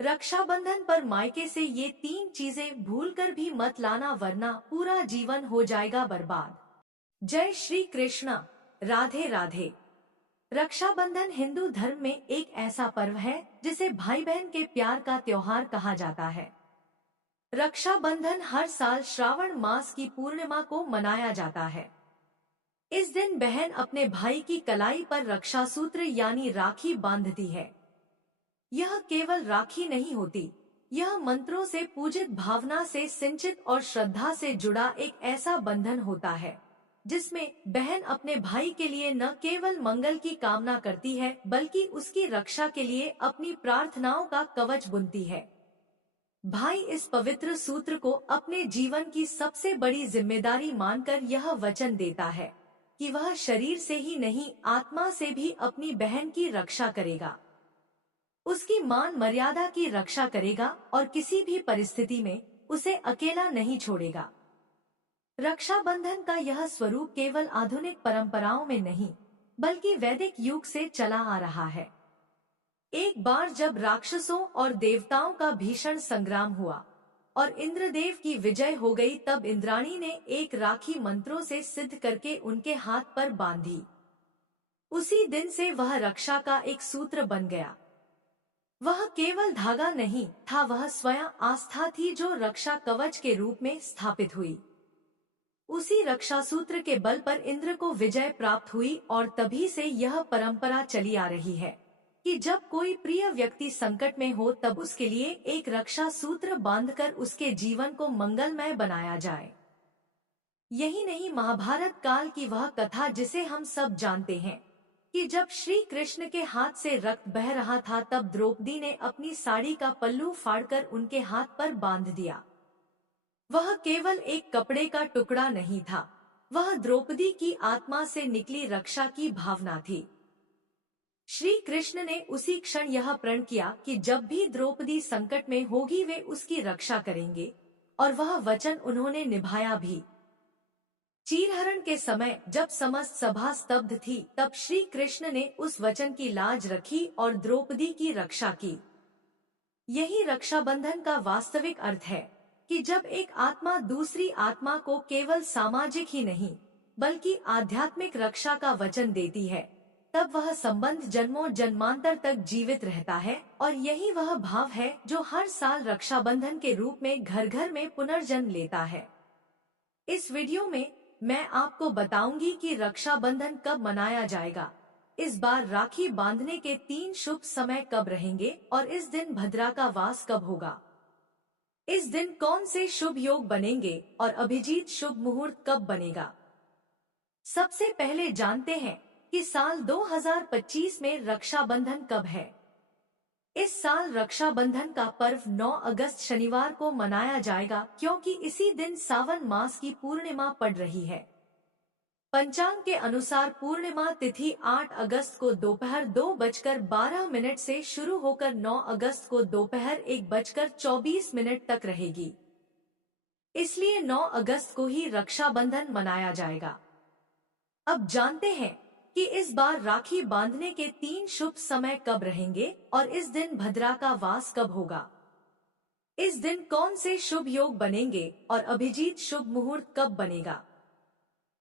रक्षाबंधन पर मायके से ये 3 चीजें भूलकर भी मत लाना, वरना पूरा जीवन हो जाएगा बर्बाद। जय श्री कृष्ण। राधे राधे। रक्षाबंधन हिंदू धर्म में एक ऐसा पर्व है जिसे भाई बहन के प्यार का त्योहार कहा जाता है। रक्षाबंधन हर साल श्रावण मास की पूर्णिमा को मनाया जाता है। इस दिन बहन अपने भाई की कलाई पर रक्षा सूत्र यानी राखी बांधती है। यह केवल राखी नहीं होती, यह मंत्रों से पूजित, भावना से सिंचित और श्रद्धा से जुड़ा एक ऐसा बंधन होता है जिसमें बहन अपने भाई के लिए न केवल मंगल की कामना करती है बल्कि उसकी रक्षा के लिए अपनी प्रार्थनाओं का कवच बुनती है। भाई इस पवित्र सूत्र को अपने जीवन की सबसे बड़ी जिम्मेदारी मानकर यह वचन देता है कि वह शरीर से ही नहीं, आत्मा से भी अपनी बहन की रक्षा करेगा, उसकी मान मर्यादा की रक्षा करेगा और किसी भी परिस्थिति में उसे अकेला नहीं छोड़ेगा। रक्षाबंधन का यह स्वरूप केवल आधुनिक परंपराओं में नहीं बल्कि वैदिक युग से चला आ रहा है। एक बार जब राक्षसों और देवताओं का भीषण संग्राम हुआ और इंद्रदेव की विजय हो गई, तब इंद्राणी ने एक राखी मंत्रों से सिद्ध करके उनके हाथ पर बांधी। उसी दिन से वह रक्षा का एक सूत्र बन गया। वह केवल धागा नहीं था, वह स्वयं आस्था थी जो रक्षा कवच के रूप में स्थापित हुई। उसी रक्षा सूत्र के बल पर इंद्र को विजय प्राप्त हुई और तभी से यह परंपरा चली आ रही है कि जब कोई प्रिय व्यक्ति संकट में हो तब उसके लिए एक रक्षा सूत्र बांधकर उसके जीवन को मंगलमय बनाया जाए। यही नहीं, महाभारत काल की वह कथा जिसे हम सब जानते हैं कि जब श्री कृष्ण के हाथ से रक्त बह रहा था तब द्रौपदी ने अपनी साड़ी का पल्लू फाड़कर उनके हाथ पर बांध दिया। वह केवल एक कपड़े का टुकड़ा नहीं था, वह द्रौपदी की आत्मा से निकली रक्षा की भावना थी। श्री कृष्ण ने उसी क्षण यह प्रण किया कि जब भी द्रौपदी संकट में होगी वे उसकी रक्षा करेंगे, और वह वचन उन्होंने निभाया भी। चीरहरण के समय जब समस्त सभा स्तब्ध थी तब श्री कृष्ण ने उस वचन की लाज रखी और द्रौपदी की रक्षा की। यही रक्षाबंधन का वास्तविक अर्थ है कि जब एक आत्मा दूसरी आत्मा को केवल सामाजिक ही नहीं बल्कि आध्यात्मिक रक्षा का वचन देती है, तब वह संबंध जन्मों जन्मांतर तक जीवित रहता है। और यही वह भाव है जो हर साल रक्षाबंधन के रूप में घर घर में पुनर्जन्म लेता है। इस वीडियो में मैं आपको बताऊंगी कि रक्षाबंधन कब मनाया जाएगा, इस बार राखी बांधने के 3 शुभ समय कब रहेंगे और इस दिन भद्रा का वास कब होगा। इस दिन कौन से शुभ योग बनेंगे और अभिजीत शुभ मुहूर्त कब बनेगा। सबसे पहले जानते हैं कि साल 2025 में रक्षाबंधन कब है। इस साल रक्षाबंधन का पर्व 9 अगस्त शनिवार को मनाया जाएगा क्योंकि इसी दिन सावन मास की पूर्णिमा पड़ रही है। पंचांग के अनुसार पूर्णिमा तिथि 8 अगस्त को दोपहर 2:12 से शुरू होकर 9 अगस्त को दोपहर 1:24 तक रहेगी। इसलिए 9 अगस्त को ही रक्षाबंधन मनाया जाएगा। अब जानते हैं कि इस बार राखी बांधने के 3 शुभ समय कब रहेंगे और इस दिन भद्रा का वास कब होगा। इस दिन कौन से शुभ योग बनेंगे और अभिजीत शुभ मुहूर्त कब बनेगा।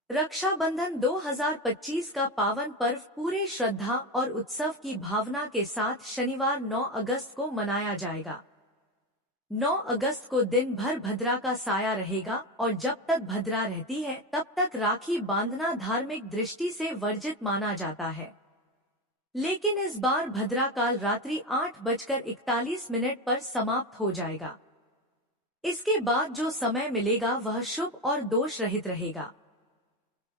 रक्षाबंधन 2025 का पावन पर्व पूरे श्रद्धा और उत्सव की भावना के साथ शनिवार 9 अगस्त को मनाया जाएगा। 9 अगस्त को दिन भर भद्रा का साया रहेगा और जब तक भद्रा रहती है तब तक राखी बांधना धार्मिक दृष्टि से वर्जित माना जाता है। लेकिन इस बार भद्रा काल रात्रि 8:41 पर समाप्त हो जाएगा। इसके बाद जो समय मिलेगा वह शुभ और दोष रहित रहेगा।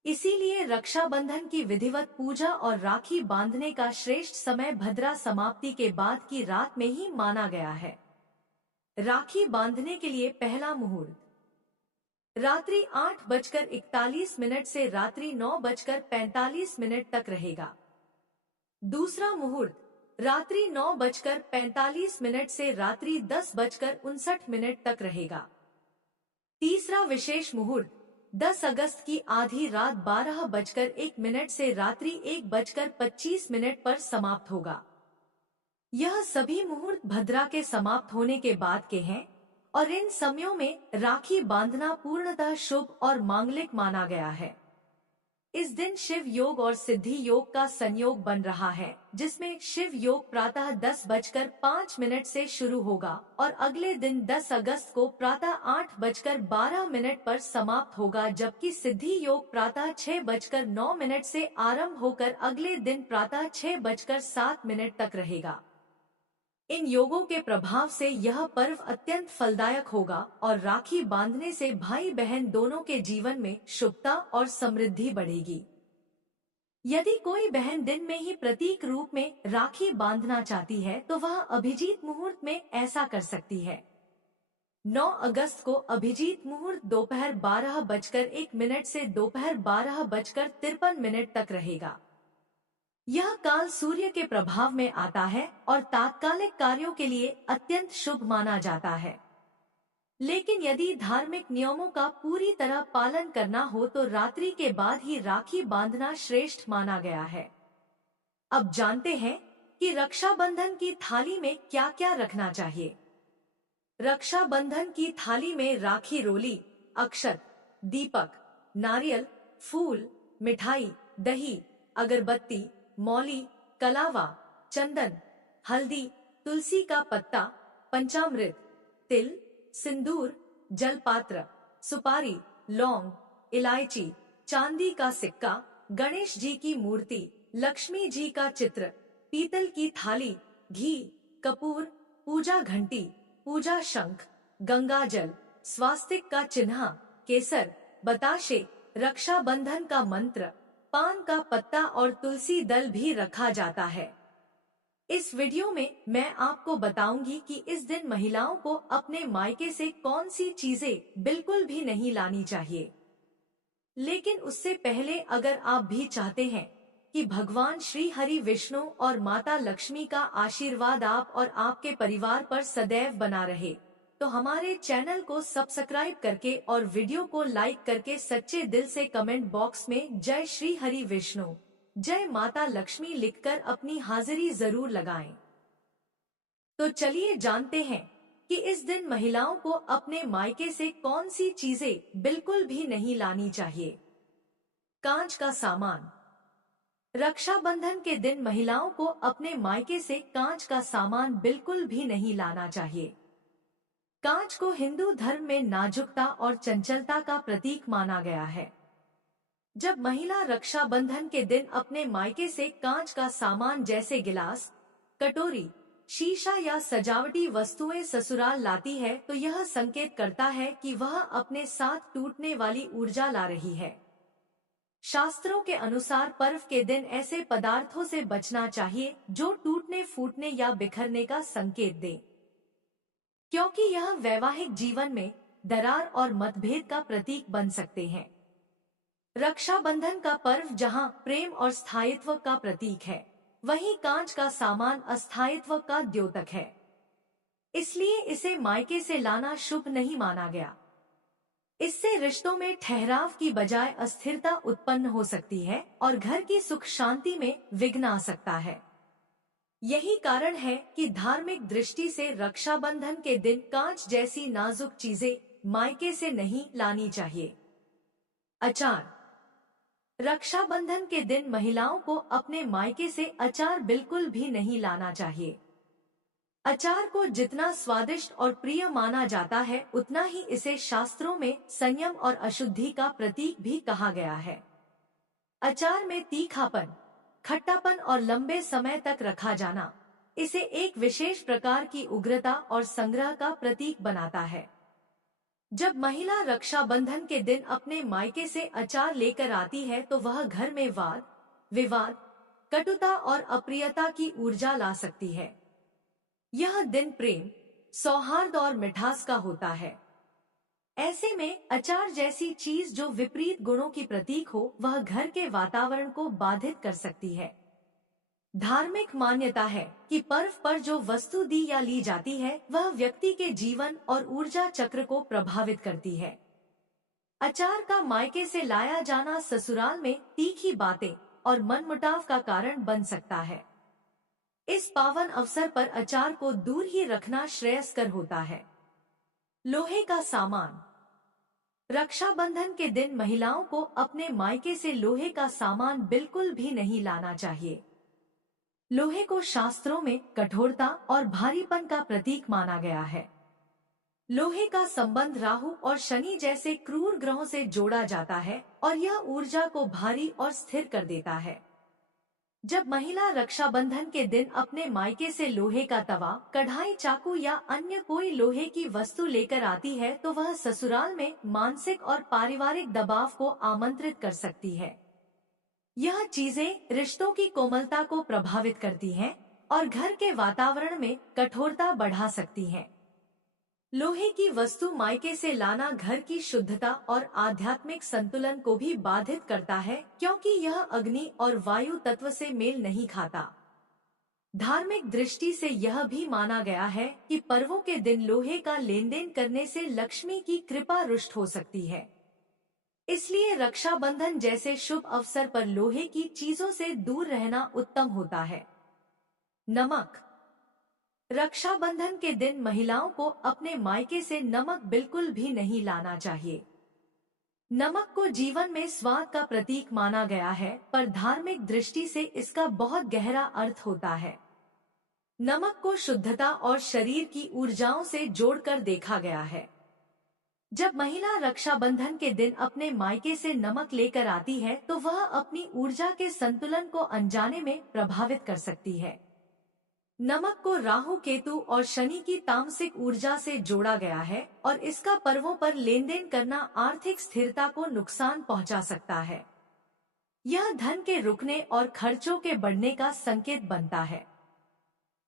इसीलिए रक्षाबंधन की विधिवत पूजा और राखी बांधने का श्रेष्ठ समय भद्रा समाप्ति के बाद की रात में ही माना गया है। राखी बांधने के लिए पहला मुहूर्त रात्रि 8:41 से रात्रि 9:45 तक रहेगा। दूसरा मुहूर्त रात्रि 9:45 से रात्रि 10:59 तक रहेगा। तीसरा विशेष मुहूर्त 10 अगस्त की आधी रात 12:01 से रात्रि 1:25 पर समाप्त होगा। यह सभी मुहूर्त भद्रा के समाप्त होने के बाद के हैं और इन समयों में राखी बांधना पूर्णतः शुभ और मांगलिक माना गया है। इस दिन शिव योग और सिद्धि योग का संयोग बन रहा है, जिसमें शिव योग प्रातः 10:05 से शुरू होगा और अगले दिन 10 अगस्त को प्रातः 8:12 पर समाप्त होगा, जबकि सिद्धि योग प्रातः 6:09 से आरंभ होकर अगले दिन प्रातः 6:07 तक रहेगा। इन योगों के प्रभाव से यह पर्व अत्यंत फलदायक होगा और राखी बांधने से भाई बहन दोनों के जीवन में शुभता और समृद्धि बढ़ेगी। यदि कोई बहन दिन में ही प्रतीक रूप में राखी बांधना चाहती है तो वह अभिजीत मुहूर्त में ऐसा कर सकती है। 9 अगस्त को अभिजीत मुहूर्त दोपहर 12:01 से दोपहर 12:53 तक रहेगा। यह काल सूर्य के प्रभाव में आता है और तात्कालिक कार्यों के लिए अत्यंत शुभ माना जाता है। लेकिन यदि धार्मिक नियमों का पूरी तरह पालन करना हो तो रात्रि के बाद ही राखी बांधना श्रेष्ठ माना गया है। अब जानते हैं कि रक्षाबंधन की थाली में क्या क्या रखना चाहिए। रक्षाबंधन की थाली में राखी रोली, अक्षत, दीपक, नारियल, फूल, मिठाई, दही, अगरबत्ती, मौली, कलावा, चंदन, हल्दी, तुलसी का पत्ता, पंचामृत, तिल, सिंदूर, जलपात्र, सुपारी, लौंग, इलायची, चांदी का सिक्का, गणेश जी की मूर्ति, लक्ष्मी जी का चित्र, पीतल की थाली, घी, कपूर, पूजा घंटी, पूजा शंख, गंगाजल, स्वास्तिक का चिन्ह, केसर, बताशे, रक्षाबंधन का मंत्र, पान का पत्ता और तुलसी दल भी रखा जाता है। इस वीडियो में मैं आपको बताऊंगी कि इस दिन महिलाओं को अपने मायके से कौन सी चीजें बिल्कुल भी नहीं लानी चाहिए। लेकिन उससे पहले अगर आप भी चाहते हैं कि भगवान श्री हरि विष्णु और माता लक्ष्मी का आशीर्वाद आप और आपके परिवार पर सदैव बना रहे, तो हमारे चैनल को सब्सक्राइब करके और वीडियो को लाइक करके सच्चे दिल से कमेंट बॉक्स में जय श्री हरि विष्णु, जय माता लक्ष्मी लिखकर अपनी हाजिरी जरूर लगाएं। तो चलिए जानते हैं कि इस दिन महिलाओं को अपने मायके से कौन सी चीजें बिल्कुल भी नहीं लानी चाहिए। कांच का सामान। रक्षाबंधन के दिन महिलाओं को अपने मायके से कांच का सामान बिल्कुल भी नहीं लाना चाहिए। कांच को हिंदू धर्म में नाजुकता और चंचलता का प्रतीक माना गया है। जब महिला रक्षाबंधन के दिन अपने मायके से कांच का सामान जैसे गिलास, कटोरी, शीशा या सजावटी वस्तुएं ससुराल लाती है तो यह संकेत करता है कि वह अपने साथ टूटने वाली ऊर्जा ला रही है। शास्त्रों के अनुसार पर्व के दिन ऐसे पदार्थों से बचना चाहिए जो टूटने, फूटने या बिखरने का संकेत दे, क्योंकि यह वैवाहिक जीवन में दरार और मतभेद का प्रतीक बन सकते हैं। रक्षाबंधन का पर्व जहां प्रेम और स्थायित्व का प्रतीक है, वहीं कांच का सामान अस्थायित्व का द्योतक है। इसलिए इसे मायके से लाना शुभ नहीं माना गया। इससे रिश्तों में ठहराव की बजाय अस्थिरता उत्पन्न हो सकती है और घर की सुख शांति में विघ्न आ सकता है। यही कारण है कि धार्मिक दृष्टि से रक्षाबंधन के दिन कांच जैसी नाजुक चीजें मायके से नहीं लानी चाहिए। अचार। रक्षाबंधन के दिन महिलाओं को अपने मायके से अचार बिल्कुल भी नहीं लाना चाहिए। अचार को जितना स्वादिष्ट और प्रिय माना जाता है, उतना ही इसे शास्त्रों में संयम और अशुद्धि का प्रतीक भी कहा गया है। अचार में तीखापन, खट्टापन और लंबे समय तक रखा जाना इसे एक विशेष प्रकार की उग्रता और संग्रह का प्रतीक बनाता है। जब महिला रक्षाबंधन के दिन अपने मायके से अचार लेकर आती है तो वह घर में वाद, विवाद, कटुता और अप्रियता की ऊर्जा ला सकती है। यह दिन प्रेम, सौहार्द और मिठास का होता है। ऐसे में अचार जैसी चीज जो विपरीत गुणों की प्रतीक हो, वह घर के वातावरण को बाधित कर सकती है। धार्मिक मान्यता है कि पर्व पर जो वस्तु दी या ली जाती है, वह व्यक्ति के जीवन और ऊर्जा चक्र को प्रभावित करती है। अचार का मायके से लाया जाना ससुराल में तीखी बातें और मनमुटाव का कारण बन सकता है। इस पावन अवसर पर अचार को दूर ही रखना श्रेयस्कर होता है। लोहे का सामान। रक्षाबंधन के दिन महिलाओं को अपने मायके से लोहे का सामान बिल्कुल भी नहीं लाना चाहिए। लोहे को शास्त्रों में कठोरता और भारीपन का प्रतीक माना गया है। लोहे का संबंध राहु और शनि जैसे क्रूर ग्रहों से जोड़ा जाता है और यह ऊर्जा को भारी और स्थिर कर देता है। जब महिला रक्षाबंधन के दिन अपने मायके से लोहे का तवा, कढ़ाई, चाकू या अन्य कोई लोहे की वस्तु लेकर आती है तो वह ससुराल में मानसिक और पारिवारिक दबाव को आमंत्रित कर सकती है। यह चीजें रिश्तों की कोमलता को प्रभावित करती हैं और घर के वातावरण में कठोरता बढ़ा सकती हैं। लोहे की वस्तु मायके से लाना घर की शुद्धता और आध्यात्मिक संतुलन को भी बाधित करता है, क्योंकि यह अग्नि और वायु तत्व से मेल नहीं खाता। धार्मिक दृष्टि से यह भी माना गया है कि पर्वों के दिन लोहे का लेन देन करने से लक्ष्मी की कृपा रुष्ट हो सकती है। इसलिए रक्षाबंधन जैसे शुभ अवसर पर लोहे की चीजों से दूर रहना उत्तम होता है। नमक। रक्षाबंधन के दिन महिलाओं को अपने मायके से नमक बिल्कुल भी नहीं लाना चाहिए। नमक को जीवन में स्वाद का प्रतीक माना गया है, पर धार्मिक दृष्टि से इसका बहुत गहरा अर्थ होता है। नमक को शुद्धता और शरीर की ऊर्जाओं से जोड़कर देखा गया है। जब महिला रक्षाबंधन के दिन अपने मायके से नमक लेकर आती है तो वह अपनी ऊर्जा के संतुलन को अनजाने में प्रभावित कर सकती है। नमक को राहु, केतु और शनि की तामसिक ऊर्जा से जोड़ा गया है और इसका पर्वों पर लेन देन करना आर्थिक स्थिरता को नुकसान पहुंचा सकता है। यह धन के रुकने और खर्चों के बढ़ने का संकेत बनता है।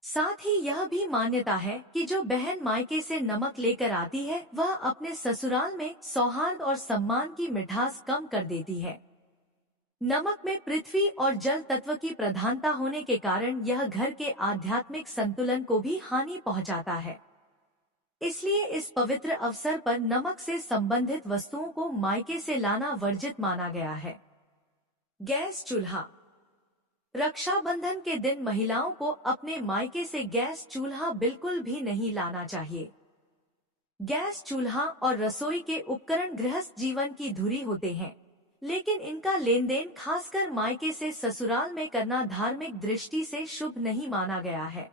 साथ ही यह भी मान्यता है कि जो बहन मायके से नमक लेकर आती है वह अपने ससुराल में सौहार्द और सम्मान की मिठास कम कर देती है। नमक में पृथ्वी और जल तत्व की प्रधानता होने के कारण यह घर के आध्यात्मिक संतुलन को भी हानि पहुंचाता है। इसलिए इस पवित्र अवसर पर नमक से संबंधित वस्तुओं को मायके से लाना वर्जित माना गया है। गैस चूल्हा। रक्षाबंधन के दिन महिलाओं को अपने मायके से गैस चूल्हा बिल्कुल भी नहीं लाना चाहिए। गैस चूल्हा और रसोई के उपकरण गृहस्थ जीवन की धुरी होते हैं, लेकिन इनका लेन देन खासकर मायके से ससुराल में करना धार्मिक दृष्टि से शुभ नहीं माना गया है।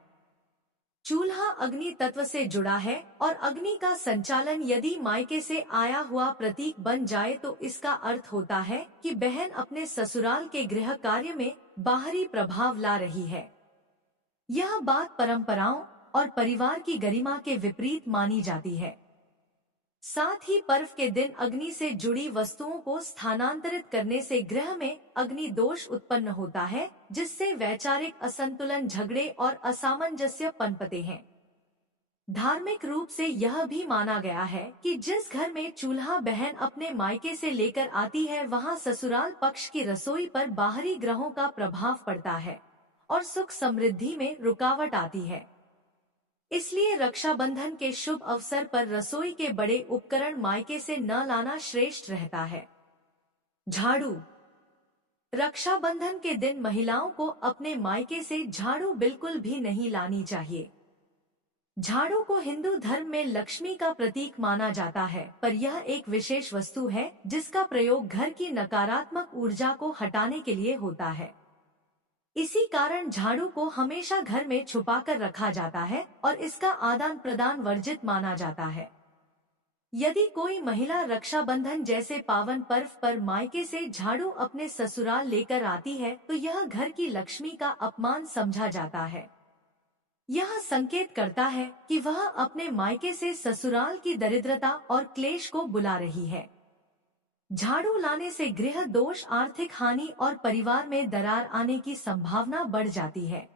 चूल्हा अग्नि तत्व से जुड़ा है और अग्नि का संचालन यदि मायके से आया हुआ प्रतीक बन जाए तो इसका अर्थ होता है कि बहन अपने ससुराल के गृह कार्य में बाहरी प्रभाव ला रही है। यह बात परंपराओं और परिवार की गरिमा के विपरीत मानी जाती है। साथ ही पर्व के दिन अग्नि से जुड़ी वस्तुओं को स्थानांतरित करने से गृह में अग्नि दोष उत्पन्न होता है, जिससे वैचारिक असंतुलन, झगड़े और असामंजस्य पनपते हैं। धार्मिक रूप से यह भी माना गया है कि जिस घर में चूल्हा बहन अपने मायके से लेकर आती है वहां ससुराल पक्ष की रसोई पर बाहरी ग्रहों का प्रभाव पड़ता है और सुख समृद्धि में रुकावट आती है। इसलिए रक्षाबंधन के शुभ अवसर पर रसोई के बड़े उपकरण मायके से न लाना श्रेष्ठ रहता है। झाड़ू। रक्षाबंधन के दिन महिलाओं को अपने मायके से झाड़ू बिल्कुल भी नहीं लानी चाहिए। झाड़ू को हिंदू धर्म में लक्ष्मी का प्रतीक माना जाता है, पर यह एक विशेष वस्तु है जिसका प्रयोग घर की नकारात्मक ऊर्जा को हटाने के लिए होता है। इसी कारण झाड़ू को हमेशा घर में छुपाकर रखा जाता है और इसका आदान प्रदान वर्जित माना जाता है। यदि कोई महिला रक्षाबंधन जैसे पावन पर्व पर मायके से झाड़ू अपने ससुराल लेकर आती है तो यह घर की लक्ष्मी का अपमान समझा जाता है। यह संकेत करता है कि वह अपने मायके से ससुराल की दरिद्रता और क्लेश को बुला रही है। झाड़ू लाने से गृह दोष, आर्थिक हानि और परिवार में दरार आने की संभावना बढ़ जाती है।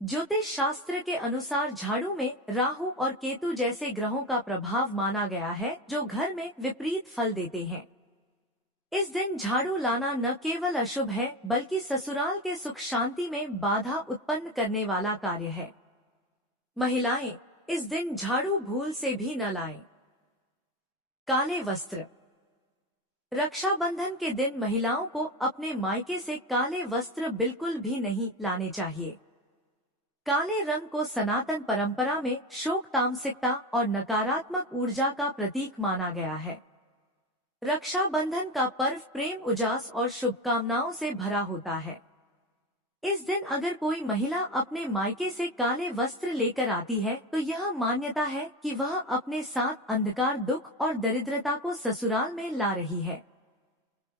ज्योतिष शास्त्र के अनुसार झाड़ू में राहु और केतु जैसे ग्रहों का प्रभाव माना गया है जो घर में विपरीत फल देते हैं। इस दिन झाड़ू लाना न केवल अशुभ है बल्कि ससुराल के सुख शांति में बाधा उत्पन्न करने वाला कार्य है। महिलाएं इस दिन झाड़ू भूल से भी न लाएं। काले वस्त्र। रक्षाबंधन के दिन महिलाओं को अपने मायके से काले वस्त्र बिल्कुल भी नहीं लाने चाहिए। काले रंग को सनातन परंपरा में शोक, तामसिकता और नकारात्मक ऊर्जा का प्रतीक माना गया है। रक्षाबंधन का पर्व प्रेम, उजास और शुभकामनाओं से भरा होता है। इस दिन अगर कोई महिला अपने मायके से काले वस्त्र लेकर आती है तो यह मान्यता है कि वह अपने साथ अंधकार, दुख और दरिद्रता को ससुराल में ला रही है।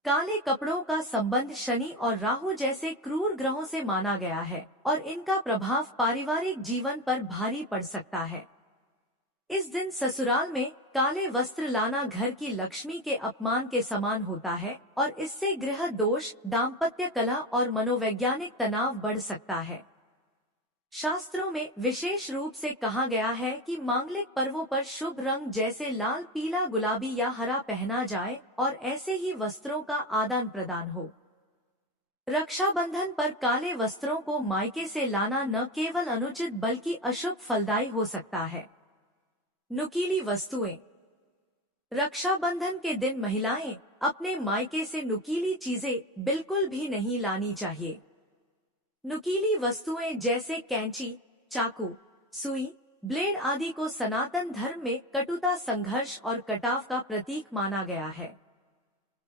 काले कपड़ों का संबंध शनि और राहु जैसे क्रूर ग्रहों से माना गया है और इनका प्रभाव पारिवारिक जीवन पर भारी पड़ सकता है। इस दिन ससुराल में काले वस्त्र लाना घर की लक्ष्मी के अपमान के समान होता है और इससे गृह दोष, दाम्पत्य कलह और मनोवैज्ञानिक तनाव बढ़ सकता है। शास्त्रों में विशेष रूप से कहा गया है कि मांगलिक पर्वों पर शुभ रंग जैसे लाल, पीला, गुलाबी या हरा पहना जाए और ऐसे ही वस्त्रों का आदान प्रदान हो। रक्षाबंधन पर काले वस्त्रों को मायके से लाना न केवल अनुचित बल्कि अशुभ फलदायी हो सकता है। नुकीली वस्तुएं। रक्षाबंधन के दिन महिलाएं अपने मायके से नुकीली चीजें बिल्कुल भी नहीं लानी चाहिए। नुकीली वस्तुएं जैसे कैंची, चाकू, सुई, ब्लेड आदि को सनातन धर्म में कटुता, संघर्ष और कटाव का प्रतीक माना गया है।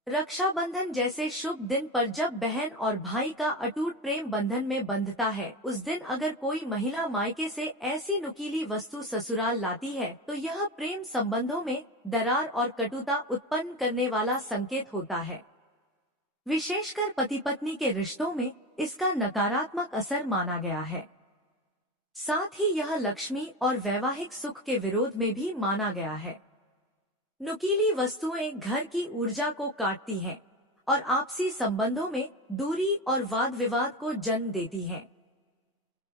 रक्षाबंधन जैसे शुभ दिन पर जब बहन और भाई का अटूट प्रेम बंधन में बंधता है, उस दिन अगर कोई महिला मायके से ऐसी नुकीली वस्तु ससुराल लाती है तो यह प्रेम संबंधों में दरार और कटुता उत्पन्न करने वाला संकेत होता है। विशेषकर पति पत्नी के रिश्तों में इसका नकारात्मक असर माना गया है। साथ ही यह लक्ष्मी और वैवाहिक सुख के विरोध में भी माना गया है। नुकीली वस्तुएं घर की ऊर्जा को काटती हैं और आपसी संबंधों में दूरी और वाद विवाद को जन्म देती हैं।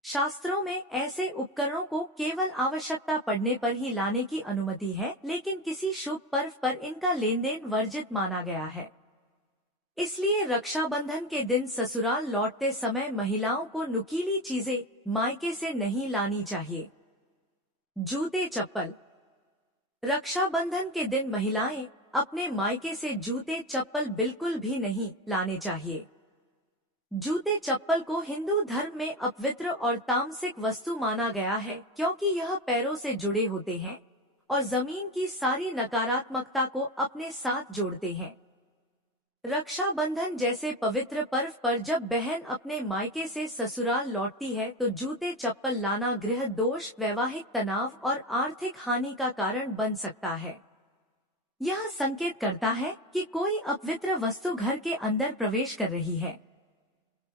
शास्त्रों में ऐसे उपकरणों को केवल आवश्यकता पड़ने पर ही लाने की अनुमति है, लेकिन किसी शुभ पर्व पर इनका लेन देन वर्जित माना गया है। इसलिए रक्षाबंधन के दिन ससुराल लौटते समय महिलाओं को नुकीली चीजें मायके से नहीं लानी चाहिए। जूते, चप्पल। रक्षाबंधन के दिन महिलाएं अपने मायके से जूते, चप्पल बिल्कुल भी नहीं लाने चाहिए। जूते चप्पल को हिंदू धर्म में अपवित्र और तामसिक वस्तु माना गया है, क्योंकि यह पैरों से जुड़े होते हैं और जमीन की सारी नकारात्मकता को अपने साथ जोड़ते हैं। रक्षाबंधन जैसे पवित्र पर्व पर जब बहन अपने मायके से ससुराल लौटती है तो जूते चप्पल लाना गृह दोष, वैवाहिक तनाव और आर्थिक हानि का कारण बन सकता है। यह संकेत करता है कि कोई अपवित्र वस्तु घर के अंदर प्रवेश कर रही है।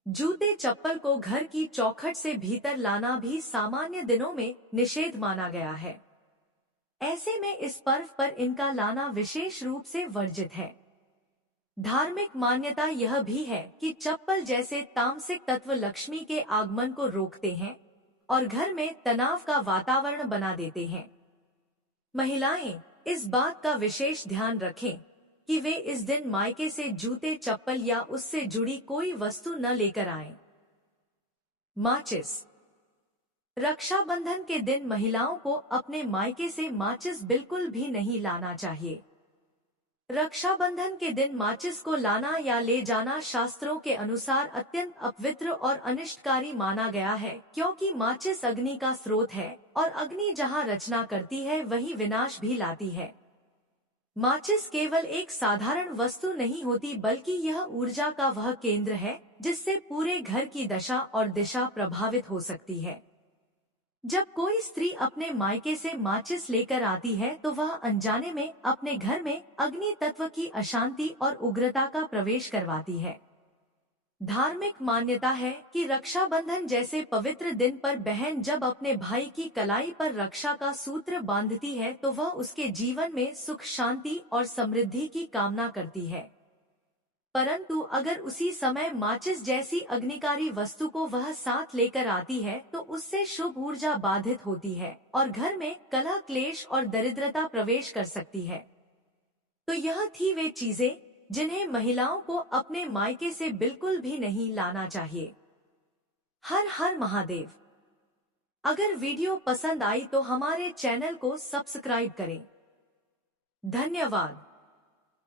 जूते चप्पल को घर की चौखट से भीतर लाना भी सामान्य दिनों में निषेध माना गया है। ऐसे में इस पर्व पर इनका लाना विशेष रूप से वर्जित है। धार्मिक मान्यता यह भी है कि चप्पल जैसे तामसिक तत्व लक्ष्मी के आगमन को रोकते हैं और घर में तनाव का वातावरण बना देते हैं। महिलाएं इस बात का विशेष ध्यान रखें कि वे इस दिन मायके से जूते, चप्पल या उससे जुड़ी कोई वस्तु न लेकर आएं। माचिस। रक्षाबंधन के दिन महिलाओं को अपने मायके से माचिस बिल्कुल भी नहीं लाना चाहिए। रक्षाबंधन के दिन माचिस को लाना या ले जाना शास्त्रों के अनुसार अत्यंत अपवित्र और अनिष्टकारी माना गया है, क्योंकि माचिस अग्नि का स्रोत है और अग्नि जहां रचना करती है वहीं विनाश भी लाती है। माचिस केवल एक साधारण वस्तु नहीं होती, बल्कि यह ऊर्जा का वह केंद्र है जिससे पूरे घर की दशा और दिशा प्रभावित हो सकती है। जब कोई स्त्री अपने मायके से माचिस लेकर आती है तो वह अनजाने में अपने घर में अग्नि तत्व की अशांति और उग्रता का प्रवेश करवाती है। धार्मिक मान्यता है कि रक्षाबंधन जैसे पवित्र दिन पर बहन जब अपने भाई की कलाई पर रक्षा का सूत्र बांधती है तो वह उसके जीवन में सुख, शांति और समृद्धि की कामना करती है। परंतु अगर उसी समय माचिस जैसी अग्निकारी वस्तु को वह साथ लेकर आती है तो उससे शुभ ऊर्जा बाधित होती है और घर में कलह, क्लेश और दरिद्रता प्रवेश कर सकती है। तो यह थी वे चीजें जिन्हें महिलाओं को अपने मायके से बिल्कुल भी नहीं लाना चाहिए। हर हर महादेव। अगर वीडियो पसंद आई तो हमारे चैनल को सब्सक्राइब करें। धन्यवाद।